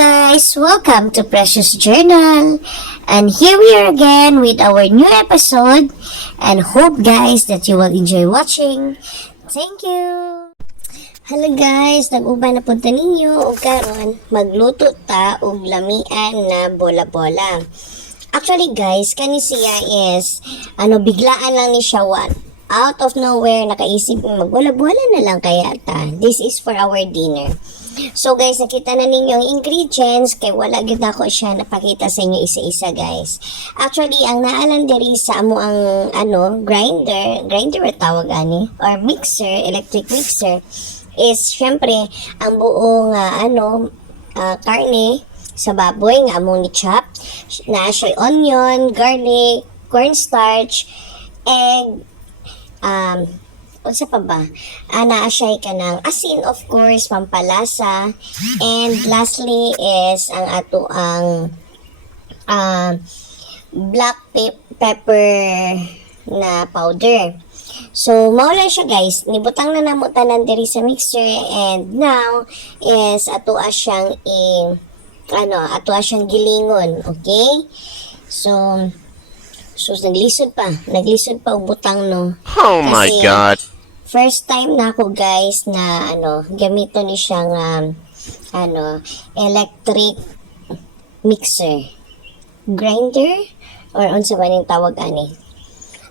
guys! Welcome to Precious Journal. And here we are again with our new episode. And hope guys that you will enjoy watching. Thank you! Hello guys! Nag-uba na punta ninyo o karon magluto ta og lamian na bola-bola. Actually guys, kani siya is biglaan lang ni siya out of nowhere nakaisip magbola-bola na lang kaya ta. This is for our dinner. So guys, nakita na ninyo ang ingredients kay wala gyud ako siya napakita sa inyo isa-isa guys. Actually, ang naalan diri sa amo ang grinder or tawag ani or mixer, electric mixer is syempre ang buong karne sa baboy nga among ni-chop. Na siya onion, garlic, cornstarch, egg, unsa pa ba? Naa siya kanang asin, of course, pampalasa. And lastly is ang ato ang black pepper na powder. So, maula siya guys. Nibutang na namo tanan diri sa mixer and now is ato siyang gilingon, okay? So naglisod pa og butang no. Oh my God. First time na ako guys na gamito ni siyang electric mixer. Grinder or unsa ba ning tawag ani.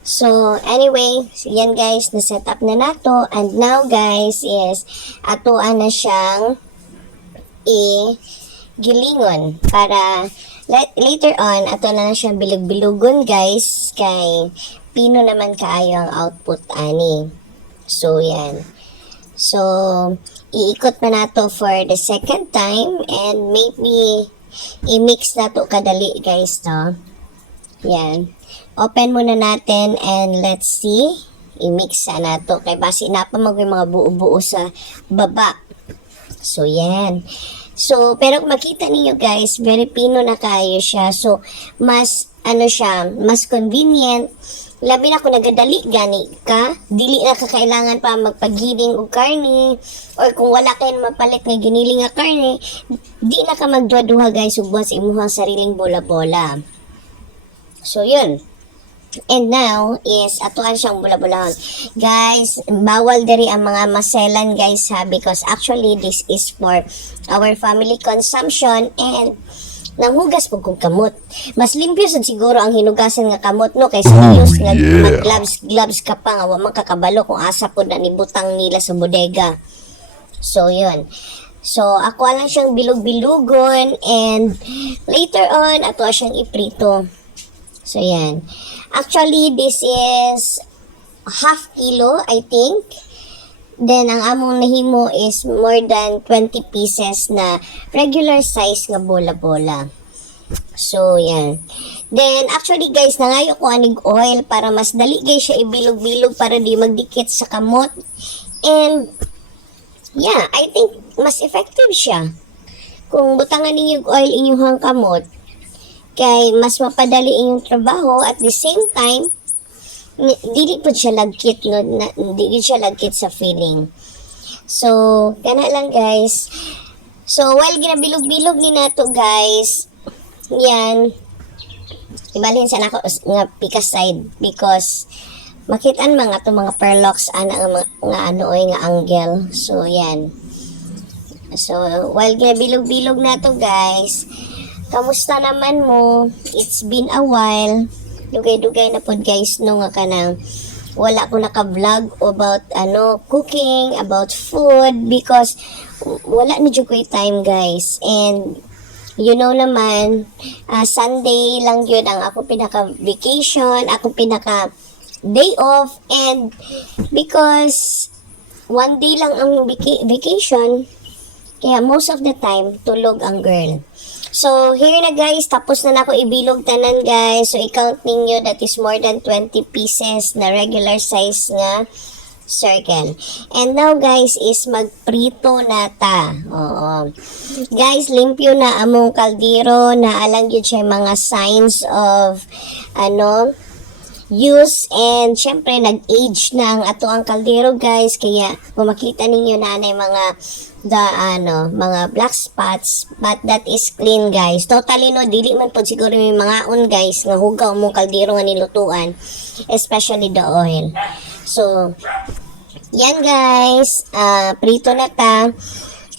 So anyway, yan guys, na set up na nato and now guys is atoan na siyang gilingon para later on, ato na siya bilog-bilugon guys, kay pino naman kaayo ang output ani. So, yan. So, iikot na nato for the second time and maybe i-mix na to kadali guys, no? Yan. Open muna natin and let's see. I-mix na to kay basi na pa mga buo-buo sa baba. So, yan. So, pero makita niyo guys, very pino na kayo siya. So, mas mas convenient. Labi na kung nagadali gani ka, dili na kakailangan pa magpagiling og karne or kung wala kayo mapalit nga giniling nga karne, di na ka magduha-duha guys ug buhat sa imuhang sariling bola-bola. So, yun. And now is atuan siyang bula-bulahon. Guys, bawal diri ang mga maselan guys ha, because actually this is for our family consumption and nanghugas po kong kamot. Mas limpyo sad siguro ang hinugasan nga kamot no kaysa use nga gloves ka pa nga wa man kakabalo kung asa po na nibutang nila sa bodega. So yun. So ako lang siyang bilog-bilugon and later on ato siyang iprito. So yan. Actually, this is half kilo, I think. Then, ang among nahimo is more than 20 pieces na regular size nga bola-bola. So, yan. Then, actually guys, nangayo ko anig oil para mas dali guys siya ibilog-bilog para di magdikit sa kamot. And, yeah, I think mas effective siya. Kung butangan ninyo oil inyong kamot, kay mas mapadali inyong trabaho at the same time dili po siya lagkit no, dili siya lagkit sa feeling. So kana lang guys. So while ginabilog-bilog ni nato guys, yan ibalhin sa nako nga pika side because makitaan mga to mga perlocks ana nga nga angle. So yan. So while ginabilog-bilog nato guys, kamusta naman mo? It's been a while. Dugay-dugay na po guys no nga kanang wala ko naka-vlog about cooking, about food because wala na jud ko'y time guys. And you know naman, Sunday lang yun ang ako pinaka-vacation, ako pinaka-day off and because one day lang ang vacation kaya most of the time tulog ang girl. So, here na guys, tapos na ako ibilog tanan guys. So, i-count ninyo that is more than 20 pieces na regular size nga circle. And now guys, is magprito na ta. Oo. Guys, limpyo na among kaldero na alang yun siya mga signs of use and syempre nag-age na ang ato ang kaldero guys. Kaya kung makita ninyo na mga mga black spots, but that is clean guys. Totally no, dili man po siguro may mga guys nga hugaw mo kaldero nga nilutuan, especially the oil. So yan guys, prito na ta.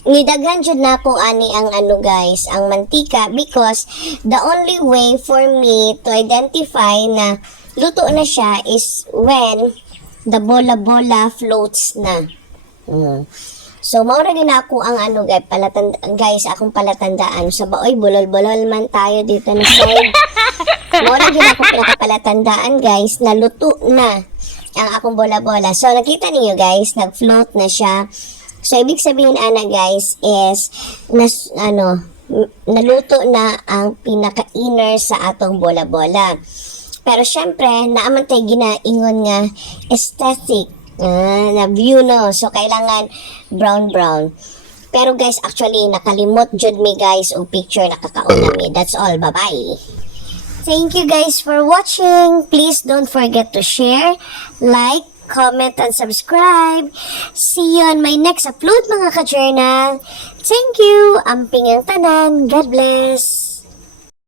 Nidaghan jud na ako ani ang guys, ang mantika, because the only way for me to identify na luto na siya is when the bola-bola floats na. So, maura din ako ang guys, akong palatandaan. Sa baoy, bulol-bulol man tayo dito na side. Maura din ako palatandaan guys, na luto na ang akong bola-bola. So, nakita niyo guys, nag-float na siya. So, ibig sabihin guys, is, naluto na ang pinaka-inner sa atong bola-bola. Pero, syempre, naaman tayo ginaingon nga aesthetic na view, no? So, kailangan brown-brown. Pero, guys, actually, nakalimot jud me, guys, o picture nakakauna mi. That's all. Bye-bye. Thank you, guys, for watching. Please don't forget to share, like, comment, and subscribe. See you on my next upload, mga ka-journal. Thank you. Amping ang tanan. God bless.